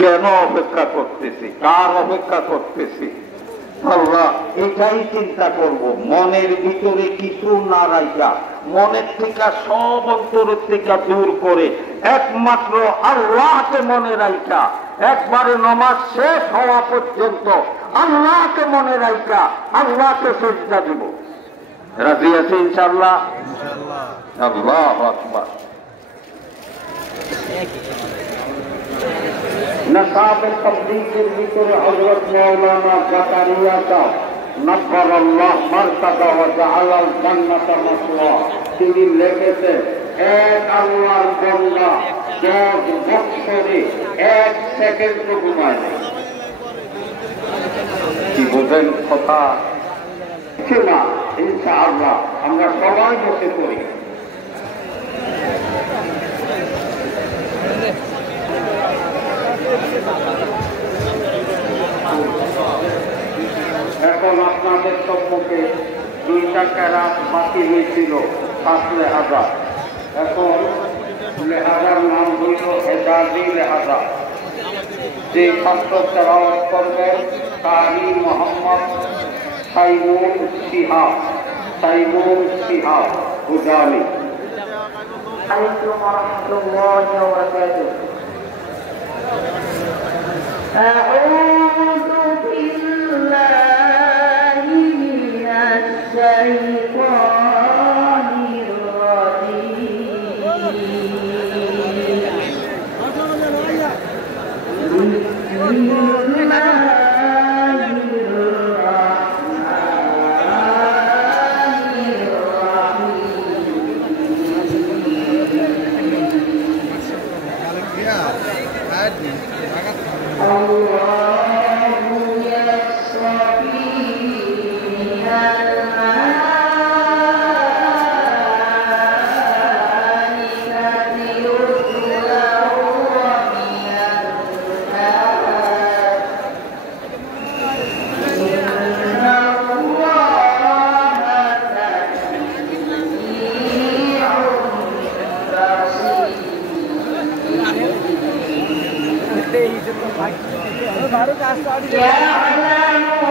কেন অপেক্ষা করতেছি, কার অপেক্ষা করতেছি? আল্লাহ, এটাই চিন্তা করব, মনের ভিতরে কিছু না রাখা, মনের থেকে সব অন্তরের থেকে দূর করে একমাত্র আল্লাহকে মনে রাখা, একবারে নামাজ শেষ হওয়া পর্যন্ত আল্লাহকে মনে রাখা, আল্লাহকে সজদা দিব। রাজি আছে ইনশাআল্লাহ? আল্লাহু আকবার। নসাবের তাবলীগের ভিতরে হযরত মাওলানা জাকারিয়া সাহেব নব্বারাল্লাহ মারতাবা ওয়া জাআলাল জান্নাতা মাসওয়া, তিনি লিখেছেন, এক আল্লাহর বান্দা 10 বছরে 1 সেকেন্ড ঘুমায় না। কি বোঝেন কথা? ঠিক না? ইনশাআল্লাহ আমরা সবাই বসে পড়ি। এখন আপনাদের সম্মুখে 2টা কেরাত বাকি হয়েছিল, 5 লেহাজা। এখন লেহাজার নাম হইল হেজাজি লেহাজা। যে ছাত্র তেলাওয়াত করবেন কারি মোহাম্মদ সাইমুল শিহাব হুদানি। عليكم ورحمة الله وبركاته. أعوذ بالله من الشيطان الرجيم. يعلم